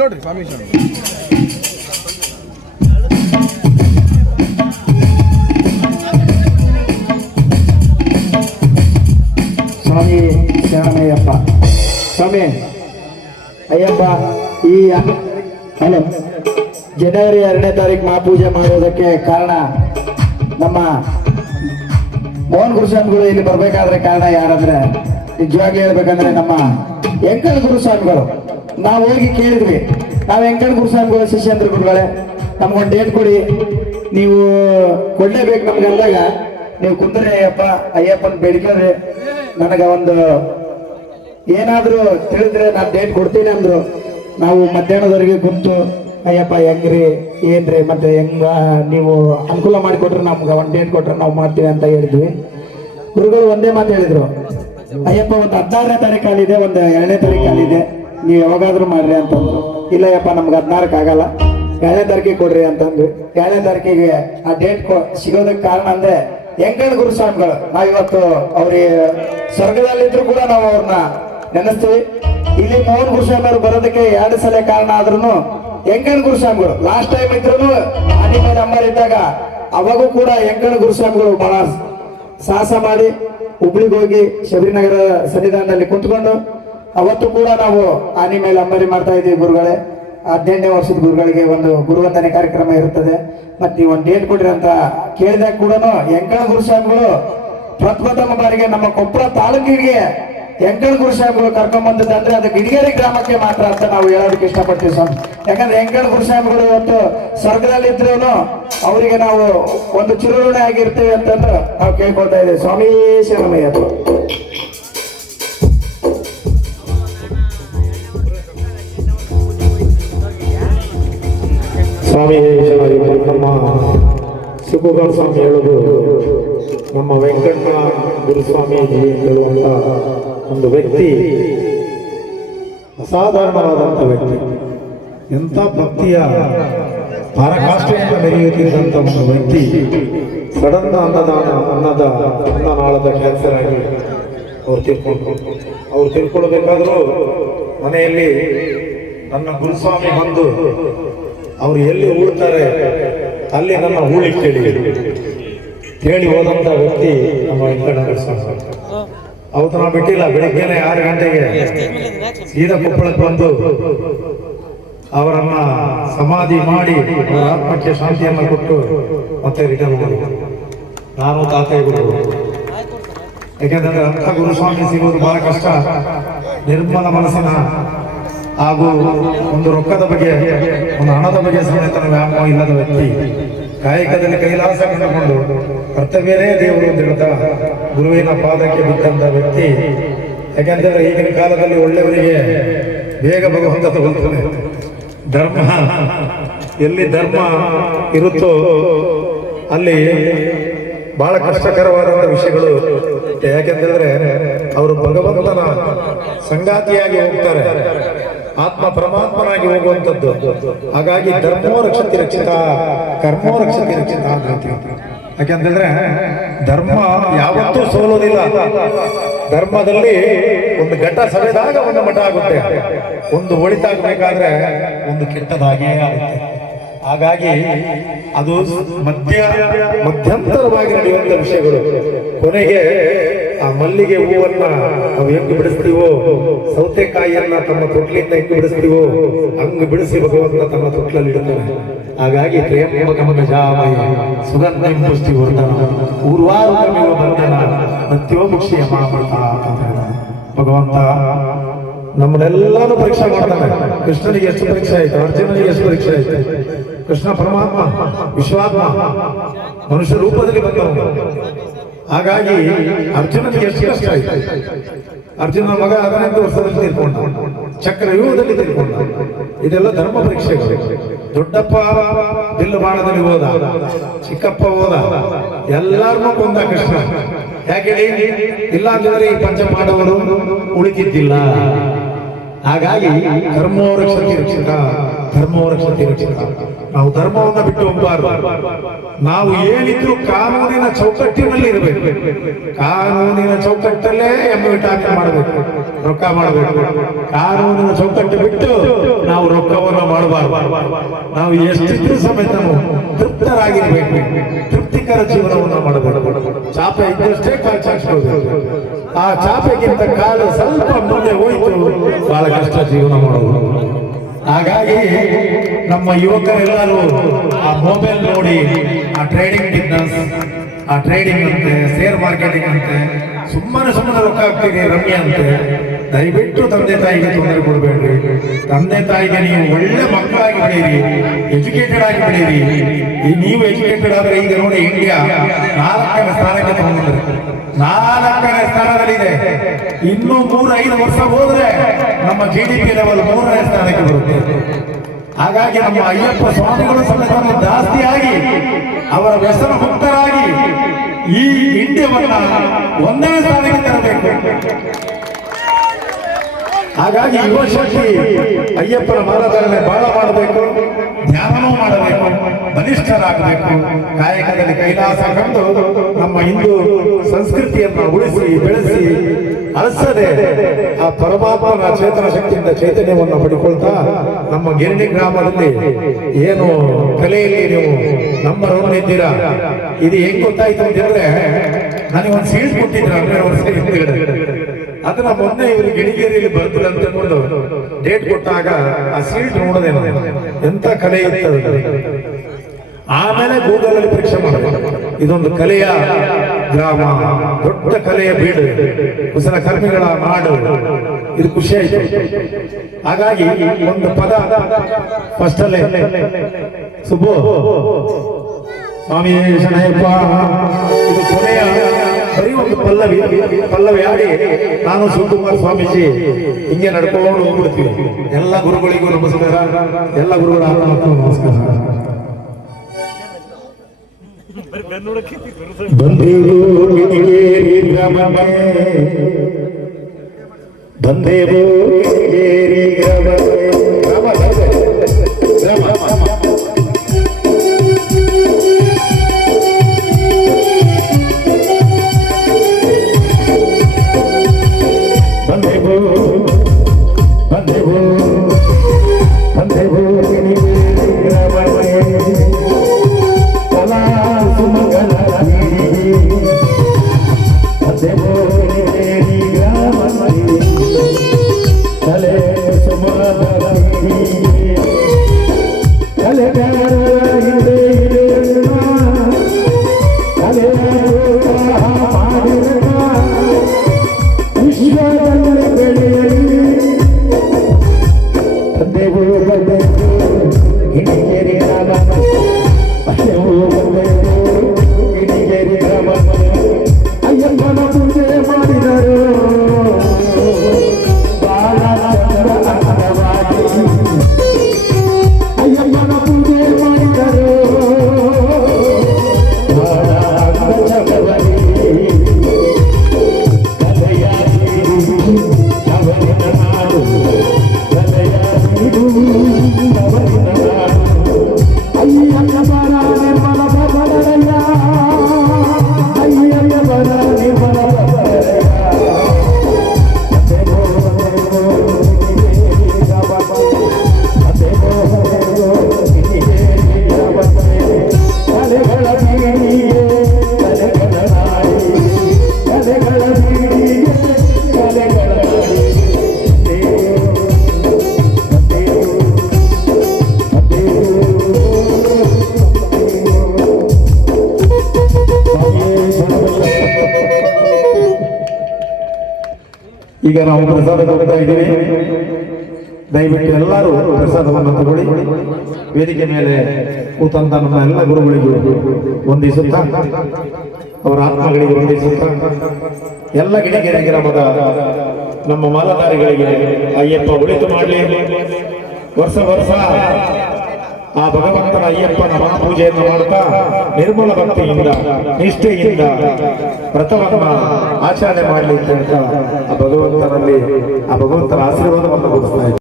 ನೋಡ್ರಿ ಸ್ವಾಮಿ ಸ್ವಾಮಿ ಶರಣಯ್ಯಪ್ಪ. ಸ್ವಾಮಿ ಅಯ್ಯಪ್ಪ, ಈ ಹಲೋ ಜನವರಿ 2ನೇ ತಾರೀಕು ಮಹಾಪೂಜೆ ಮಾಡೋದಕ್ಕೆ ಕಾರಣ ನಮ್ಮ ಮೋಹನ್ ಗುರುಸ್ವಾಮಿಗಳು ಇಲ್ಲಿ ಬರ್ಬೇಕಾದ್ರೆ ಕಾರಣ ಯಾರಂದ್ರೆ, ನಿಜವಾಗ್ಲೂ ಹೇಳ್ಬೇಕಂದ್ರೆ ನಮ್ಮ ಎಂಕಣ ಗುರುಸ್ವಾಮಿಗಳು. ನಾವು ಹೋಗಿ ಕೇಳಿದ್ವಿ, ನಾವು ಎಂಕಣ ಗುರುಸ್ವಾಮಿಗಳು ಶಿಷ್ಯಂದ್ರ ಗುರುಗಳೇ ನಮ್ಗೊಂದು ಡೇಟ್ ಕೊಡಿ, ನೀವು ಕೊಡ್ಲೇಬೇಕು ನಮ್ಗೆ ಅಂದಾಗ, ನೀವು ಕುಂದ್ರೆ ಅಯ್ಯಪ್ಪನ ಬೇಡಿಕೊಂಡ್ರೆ ನನಗೆ ಒಂದು ಏನಾದರೂ ತಿಳಿದ್ರೆ ನಾನು ಡೇಟ್ ಕೊಡ್ತೀನಿ ಅಂದ್ರು. ನಾವು ಮಧ್ಯಾಹ್ನದವರೆಗೆ ಕುಂತು ಅಯ್ಯಪ್ಪ ಹೆಂಗ್ರಿ ಏನ್ರಿ ಮತ್ತೆ ಹೆಂಗ ನೀವು ಅನುಕೂಲ ಮಾಡಿಕೊಟ್ರೆ ನಮ್ಗೆ ಒಂದು ಡೇಟ್ ಕೊಟ್ರೆ ನಾವು ಮಾಡ್ತೀವಿ ಅಂತ ಹೇಳಿದ್ವಿ. ಗುರುಗಳು ಒಂದೇ ಮಾತು ಹೇಳಿದ್ರು, ಅಯ್ಯಪ್ಪ ಒಂದು 16ನೇ ತಾರೀಕು ಕಾಲಿದೆ, ಒಂದು 2ನೇ ತಾರೀಕು ಕಾಲಿದೆ, ನೀವು ಯಾವಾಗಾದ್ರೂ ಮಾಡ್ರಿ ಅಂತಂದ್ರು. ಇಲ್ಲ ಅಯ್ಯಪ್ಪ ನಮ್ಗೆ 16ಕ್ಕೆ ಆಗಲ್ಲ, 2ನೇ ತಾರೀಕಿಗೆ ಕೊಡ್ರಿ ಅಂತಂದ್ವಿ. 2ನೇ ತಾರೀಕಿಗೆ ಆ ಡೇಟ್ ಸಿಗೋದಕ್ಕೆ ಕಾರಣ ಅಂದ್ರೆ ಎಂಕಣ ಗುರುಸ್ವಾಮಿಗಳು. ನಾವಿವತ್ತು ಅವ್ರಿಗೆ ಸ್ವರ್ಗದಲ್ಲಿದ್ರು ಕೂಡ ನಾವು ಅವ್ರನ್ನ ನೆನೆಸ್ತೀವಿ. ಇಲ್ಲಿ ಮೋಹನ್ ಗುರುಸ್ವಾಮಿ ಅವರು ಬರೋದಕ್ಕೆ 2 ಸಲ ಕಾರಣ ಆದ್ರೂ ಎಂಕಣ ಗುರುಸ್ವಾಮಿಗಳು ಲಾಸ್ಟ್ ಟೈಮ್ ಇದ್ರು ಆನೆ ನಂಬರ್ ಇದ್ದಾಗ ಅವಾಗೂ ಕೂಡ ಎಂಕಣ ಗುರುಸ್ವಾಮಿಗಳು ಬಹಳ ಸಾಹಸ ಮಾಡಿ ಹುಬ್ಳಿಗೆ ಹೋಗಿ ಶಬರಿನಗರ ಸನ್ನಿಧಾನದಲ್ಲಿ ಕುಂತ್ಕೊಂಡು ಅವತ್ತು ಕೂಡ ನಾವು ಆನೆ ಮೇಲೆ ಅಂಬಾರಿ ಮಾಡ್ತಾ ಇದ್ದೀವಿ. ಗುರುಗಳೇ 18ನೇ ವರ್ಷದ ಗುರುಗಳಿಗೆ ಒಂದು ಗುರುವಂದನೆ ಕಾರ್ಯಕ್ರಮ ಇರುತ್ತದೆ. ಮತ್ತೆ ನೀವು ಒಂದು ಡೇಟ್ ಕೊಡ್ರಿ ಅಂತ ಕೇಳಿದಾಗ ಕೂಡ ಎಂಕಣ ಗುರುಸ್ವಾಮಿಗಳು ಪ್ರಥಮ ಬಾರಿಗೆ ನಮ್ಮ ಕೊಪ್ಪಳ ತಾಲೂಕಿಗೆ ಎಂಕಣ ಗುರುಸ್ವಾಮಿಗಳು ಕರ್ಕೊಂಡ್ ಬಂದಿದ್ದ ಅಂದ್ರೆ ಅದು ಗಿಡಿಗೇರಿ ಗ್ರಾಮಕ್ಕೆ ಮಾತ್ರ ಅಂತ ನಾವು ಹೇಳೋದಕ್ಕೆ ಇಷ್ಟಪಡ್ತೀವಿ ಸ್ವಾಮಿ. ಯಾಕಂದ್ರೆ ಎಂಕಣ ಗುರುಸ್ವಾಮಿಗಳು ಇವತ್ತು ಸ್ವರ್ಗದಲ್ಲಿ ಇದ್ರೂ ಅವರಿಗೆ ನಾವು ಒಂದು ಚಿರುರುಣೆ ಆಗಿರ್ತೀವಿ ಅಂತಂದ್ರೆ ನಾವು ಕೇಳ್ಕೊಳ್ತಾ ಇದ್ದೇವೆ. ಸ್ವಾಮಿ ಶರಣಯ್ಯಪ್ಪ. ಸ್ವಾಮಿ ನಮ್ಮ ಸುಬ್ಬುಗಳ ಸ್ವಾಮಿ ಹೇಳೋದು, ನಮ್ಮ ವೆಂಕಣ್ಣ ಗುರುಸ್ವಾಮೀಜಿ ಹೇಳುವಂತ ಒಂದು ವ್ಯಕ್ತಿ ಅಸಾಧಾರಣವಾದಂಥ ವ್ಯಕ್ತಿ. ಎಂಥ ಭಕ್ತಿಯ ಪರಾಕಾಷ್ಠೆಯಿಂದ ಮೆರೆಯುತ್ತಿದ್ದಂಥ ಒಂದು ವ್ಯಕ್ತಿ ಸಡನ್ ಅನ್ನನಾಳದ ಕ್ಯಾನ್ಸರ್ ಆಗಿ ಅವ್ರು ತಿಳ್ಕೊಳ್ಬೇಕಾದ್ರೂ ಮನೆಯಲ್ಲಿ ನನ್ನ ಗುರುಸ್ವಾಮಿ ಬಂದು ಅವ್ರು ಎಲ್ಲಿ ಉಳ್ತಾರೆ ಅಲ್ಲಿ ನನ್ನ ಹೂಳಿಗೆ ಕೇಳಿ ಹೋದಂತ ವ್ಯಕ್ತಿ ನಮ್ಮ ವೆಂಕಣ್ಣ ಗುರುಸ್ವಾಮಿ. ಅವತ್ತು ನಾವು ಬಿಟ್ಟಿಲ್ಲ, ಬೆಳಿಗ್ಗೆನೆ 6 ಗಂಟೆಗೆ ಸೀದಾ ಕೊಪ್ಪಳಕ್ಕೆ ಬಂದು ಅವರನ್ನ ಸಮಾಧಿ ಮಾಡಿ ಅವರ ಆತ್ಮಕ್ಕೆ ಶಾಂತಿಯನ್ನು ಕೊಟ್ಟು ಮತ್ತೆ ರಿಟರ್ನ್ ಮಾಡಿ ನಾನು ತಾತಯ್ಯಗಳು. ಯಾಕೆಂದ್ರೆ ಅಂಥ ಗುರುಸ್ವಾಮಿ ಸಿಗೋದು ಬಹಳ ಕಷ್ಟ. ನಿರ್ಮಲ ಮನಸ್ಸಿನ ಹಾಗೂ ಒಂದು ರೊಕ್ಕದ ಬಗ್ಗೆ, ಒಂದು ಹಣದ ಬಗ್ಗೆ ಸಮೇತ ವ್ಯಾಮೋಹ ಇಲ್ಲದ ವ್ಯಕ್ತಿ, ಕಾಯಕದಲ್ಲಿ ಕೈಲಾಸ ಕಂಡುಕೊಂಡು ಕರ್ತವ್ಯವೇ ದೇವರು ಅಂತ ಹೇಳ್ತಾ ಗುರುವಿನ ಪಾದಕ್ಕೆ ಬಿದ್ದಂತ ವ್ಯಕ್ತಿ. ಯಾಕೆಂದ್ರೆ ಈಗಿನ ಕಾಲದಲ್ಲಿ ಒಳ್ಳೆಯವರಿಗೆ ಬೇಗ ಭಗವಂತ ತಗೊಳ್ತಾನೆ. ಧರ್ಮ ಎಲ್ಲಿ ಧರ್ಮ ಇರುತ್ತೋ ಅಲ್ಲಿ ಬಹಳ ಕಷ್ಟಕರವಾದಂಥ ವಿಷಯಗಳು. ಯಾಕೆಂತಂದ್ರೆ ಅವರು ಭಗವಂತನ ಸಂಗಾತಿಯಾಗಿ ಹೋಗ್ತಾರೆ, ಆತ್ಮ ಪರಮಾತ್ಮನಾಗಿ ಹೋಗುವಂಥದ್ದು. ಹಾಗಾಗಿ ಧರ್ಮೋ ರಕ್ಷತಿ ರಕ್ಷಿತ, ಕರ್ಮೋ ರಕ್ಷತಿ ರಕ್ಷಿತ ಅಂತ ಹೇಳ್ತೀವಿ. ಯಾಕೆಂತಂದ್ರೆ ಧರ್ಮ ಯಾವತ್ತೂ ಸೋಲೋದಿಲ್ಲ. ಧರ್ಮದಲ್ಲಿ ಒಂದು ಘಟ ಸವೆದಾಗ ಒಂದು ಮಠ ಆಗುತ್ತೆ, ಒಂದು ಒಳಿತಾಗಬೇಕಾದ್ರೆ ಒಂದು ಕೆಟ್ಟದಾಗೇ ಆಗುತ್ತೆ. ಹಾಗಾಗಿ ಅದು ಮಧ್ಯಂತರವಾಗಿ ನಡೆಯುವಂತ ವಿಷಯಗಳು. ಕೊನೆಗೆ ಆ ಮಲ್ಲಿಗೆ ಹೂವನ್ನ ನಾವು ಹೆಂಗ್ ಬಿಡಿಸ್ತೀವೋ, ಸೌತೆಕಾಯಿಯನ್ನ ತನ್ನ ತೊಟ್ಲಿಂದ ಹೆಂಗ್ ಬಿಡಿಸ್ತೀವೋ ಹಂಗ್ ಬಿಡಿಸಿ ಭಗವಂತ ತನ್ನ ತೊಟ್ಲಲ್ಲಿ ಇಡುತ್ತಾನೆ. ಹಾಗಾಗಿ ಸುಗಂಧಿ ಪುಷ್ಟಿ ವರ್ಧನ ಊರ್ವಾರುಕಮಿವ ಬಂಧನ ಪ್ರತಿಯೊಬ್ಬಕ್ಷಿಯ ಮಾಮೃತ ಅಂತ ಭಗವಂತ ನಮ್ಮನ್ನೆಲ್ಲಾನು ಪರೀಕ್ಷೆ ಮಾಡ್ತಾನೆ. ಕೃಷ್ಣನಿಗೆ ಎಷ್ಟು ಪರೀಕ್ಷೆ ಆಯ್ತು, ಅರ್ಜುನನಿಗೆ ಎಷ್ಟು ಪರೀಕ್ಷೆ ಆಯ್ತು. ಕೃಷ್ಣ ಪರಮಾತ್ಮ ವಿಶ್ವಾತ್ಮ ಮನುಷ್ಯ ರೂಪದಲ್ಲಿ ಬಂದವನು. ಹಾಗಾಗಿ ಅರ್ಜುನನಿಗೆ ಎಷ್ಟು ಕಷ್ಟ ಆಯ್ತು. ಅರ್ಜುನ ಮಗ 18 ವರ್ಷದಲ್ಲಿ ತಿಳ್ಕೊಂಡ, ಚಕ್ರವ್ಯೂಹದಲ್ಲಿ ತಿಳ್ಕೊಂಡ. ಇದೆಲ್ಲ ಧರ್ಮ ಪರೀಕ್ಷೆಗಳು. ದೊಡ್ಡಪ್ಪ ಬಿಲ್ಲು ಬಾಣದಲ್ಲಿ ಹೋದ, ಚಿಕ್ಕಪ್ಪ ಹೋದ, ಎಲ್ಲಾರನ್ನೂ ಕೊಂದ ಕೃಷ್ಣ. ಯಾಕೆ ಇಲ್ಲ ಅಂತಂದ್ರೆ ಈ ಪಂಚ ಪಾಂಡವರು ಉಳಿತಿದ್ದಿಲ್ಲ. ಹಾಗಾಗಿ ಧರ್ಮೋ ರಕ್ಷತಿ ರಕ್ಷಿತ, ಧರ್ಮೋ ರಕ್ಷತಿ ರಕ್ಷಿತ. ನಾವು ಧರ್ಮವನ್ನ ಬಿಟ್ಟು ಹೋಗಬಾರ್ದು. ನಾವು ಏನಿದ್ರು ಕಾನೂನಿನ ಚೌಕಟ್ಟಿನಲ್ಲಿ ಇರಬೇಕು. ಕಾನೂನಿನ ಚೌಕಟ್ಟಲ್ಲೇ ವಿಟಾಮಿನ್ ಮಾಡಬೇಕು, ರೊಕ್ಕ ಮಾಡಬೇಕು. ಕಾನೂನಿನ ಚೌಕಟ್ಟು ಬಿಟ್ಟು ನಾವು ರೊಕ್ಕವನ್ನು ಮಾಡಬಾರ್ದು. ನಾವು ಎಷ್ಟಿದ್ರೂ ಸಮೇತ ನಾವು ತೃಪ್ತರಾಗಿರ್ಬೇಕು, ತೃಪ್ತಿಕರ ಜೀವನವನ್ನು ಮಾಡಬೇಕು. ಚಾಪೆ ಇದ್ದಷ್ಟೇ ಕಾಲು ಚಾಚಿಕೊಳ್ಬೇಕು. ಆ ಚಾಪೆಗಿಂತ ಕಾಲು ಸ್ವಲ್ಪ ಮುಂದೆ ಹೋಯ್ತು ಬಹಳ ಕಷ್ಟ ಜೀವನ ಮಾಡೋದು. ಹಾಗಾಗಿ ನಮ್ಮ ಯುವಕರೆಲ್ಲರೂ ಆ ಮೊಬೈಲ್ ನೋಡಿ ಆ ಟ್ರೇಡಿಂಗ್ ಬಿಸ್ನೆಸ್, ಆ ಟ್ರೇಡಿಂಗ್ ಅಂತೆ, ಶೇರ್ ಮಾರ್ಕೆಟಿಂಗ್ ಅಂತೆ, ಸುಮ್ಮನೆ ರೊಕ್ಕ ಹಾಕ್ತೀರಿ ರಮ್ಯ ಅಂತೆ. ದಯವಿಟ್ಟು ತಂದೆ ತಾಯಿಗೆ ತೊಂದರೆ ಕೊಡಬೇಡ್ರಿ. ತಂದೆ ತಾಯಿಗೆ ನೀವು ಒಳ್ಳೆ ಮಕ್ಕಳಾಗಿ ಬೆಳೀರಿ, ಎಜುಕೇಟೆಡ್ ಆಗಿ ಬೆಳೀರಿ. ನೀವು ಎಜುಕೇಟೆಡ್ ಆದ್ರೆ ಈಗ ನೋಡಿ ಇಂಡಿಯಾ 4ನೇ ಸ್ಥಾನಕ್ಕೆ ತಗೊಂಡ್ರೆ, 4ನೇ ಸ್ಥಾನದಲ್ಲಿದೆ. ಇನ್ನೂ 3-5 ವರ್ಷ ಹೋದ್ರೆ ನಮ್ಮ GDP ಲೆವೆಲ್ 3ನೇ ಸ್ಥಾನಕ್ಕೆ ಬರುತ್ತೆ. ಹಾಗಾಗಿ ನಮ್ಮ ಅಯ್ಯಪ್ಪ ಸ್ವಾಮಿಗಳು ಸಮೇತ ಜಾಸ್ತಿಯಾಗಿ ಅವರ ವ್ಯಸನ ಮುಕ್ತರಾಗಿ ಈ ಇಂಡಿಯಾವನ್ನ 1ನೇ ಸ್ಥಾನಕ್ಕೆ ತರಬೇಕು. ಹಾಗಾಗಿ ಯುವ ಶಕ್ತಿ ಅಯ್ಯಪ್ಪನ ಮಾಲಾಧಾರಣೆ ಬಹಳ ಮಾಡಬೇಕು, ಧ್ಯಾನವೂ ಮಾಡಬೇಕು, ಬಲಿಷ್ಠರಾಗಬೇಕು. ಕಾಯಕದಲ್ಲಿ ಕೈಲಾಸ ಕಂಡು ನಮ್ಮ ಹಿಂದೂ ಸಂಸ್ಕೃತಿಯನ್ನು ಉಳಿಸಿ ಬೆಳೆಸಿ ಅಳಿಸದೆ ಆ ಪರಮಾತ್ಮನ ಚೇತನ ಶಕ್ತಿಯಿಂದ ಚೈತನ್ಯವನ್ನು ಪಡಿಕೊಳ್ತಾ ನಮ್ಮ ಗಿರಣಿ ಗ್ರಾಮದಲ್ಲಿ ಏನು ಕಲೆಯಲ್ಲಿ ನೀವು ನಂಬರ್ 1 ಇದ್ದೀರಾ. ಇದು ಹೆಂಗ್ ಗೊತ್ತಾಯ್ತು ಅಂತ ಹೇಳಿದ್ರೆ, ನನಗೆ ಒಂದು ಸೀಟ್ ಕೊಟ್ಟಿದ್ರು 12 ವರ್ಷ ಹಿಂದ್ಗಡೆ. ಅದನ್ನ ಮೊನ್ನೆ ಇವರು ಗಿಣಿಗೇರಿಯಲ್ಲಿ ಬರ್ತಿಲ್ಲ ಅಂತ ತಿಳ್ಕೊಂಡು ಡೇಟ್ ಕೊಟ್ಟಾಗ ಆ ಸೀಟ್ ನೋಡದೆ ಎಂತ ಕಲೆ ಇರ್ತದೆ. ಆಮೇಲೆ ಗೂಗಲ್ ಅಲ್ಲಿ ಪರೀಕ್ಷೆ ಮಾಡಬೇಕು. ಇದೊಂದು ಕಲೆಯ ಗ್ರಾಮ, ದೊಡ್ಡ ಕಲೆಯ ಬೀಡು, ಕುಶಲಕರ್ಮಿಗಳ ನಾಡು. ಇದು ಖುಷಿ ಆಯ್ತು. ಹಾಗಾಗಿ ಒಂದು ಪದ ಫಸ್ಟ್ ಅಲ್ಲೇ ಸುಬ್ಬು ಸ್ವಾಮಿ ಶರಣಯ್ಯಪ್ಪ, ಇದು ಕೊನೆಯ ಬರೀ ಒಂದು ಪಲ್ಲವಿ ಆಡಿ ನಾನು ಶಿವಕುಮಾರ್ ಸ್ವಾಮೀಜಿ ಹಿಂಗೆ ನಡ್ಕೊಂಡು ಹೋಗ್ಬಿಡ್ತೀವಿ. ಎಲ್ಲ ಗುರುಗಳಿಗೂ ನಮಸ್ಕಾರ, ಎಲ್ಲ ಗುರುಗಳ ನಮಸ್ಕಾರ. ಬಂದೇವು ಗಿಣಿಗೇರಿ ಗ್ರಾಮಕ್ಕೆ, ಬಂದೇವು ಗಿಣಿಗೇರಿ ಗ್ರಾಮಕ್ಕೆ. ಈಗ ನಾವು ಪ್ರಸಾದ ತಗೋತಾ ಇದ್ದೀವಿ. ದಯವಿಟ್ಟು ಎಲ್ಲರೂ ಪ್ರಸಾದವನ್ನು ತಗೊಳ್ಳಿ. ವೇದಿಕೆ ಮೇಲೆ ಕೂತಂತ ನಮ್ಮ ಎಲ್ಲ ಗುರುಗಳಿಗೂ ವಂದಿಸುತ್ತಾ, ಅವರ ಆತ್ಮಗಳಿಗೆ ವಂದಿಸುತ್ತಾ, ಎಲ್ಲ ಗಿಣಿಗೇರಿ ಗ್ರಾಮದ ನಮ್ಮ ಮಾಲಾಧಾರಿಗಳಿಗೆ ಅಯ್ಯಪ್ಪ ಒಳಿತು ಮಾಡಲಿ. ವರ್ಷ ಆ ಭಗವಂತನ ಅಯ್ಯಪ್ಪನ ಮಹಾಪೂಜೆಯನ್ನು ಮಾಡ್ತಾ ನಿರ್ಮಲ ಭಕ್ತಿಯಿಂದ ನಿಷ್ಠೆಯಿಂದ ವ್ರತವನ್ನ ಆಚರಣೆ ಮಾಡಲಿಕ್ಕೆ ಅಂತ ಆ ಭಗವಂತನ ಆಶೀರ್ವಾದವನ್ನು ಕೊಡಿಸ್ತಾ ಇದ್ದಾರೆ.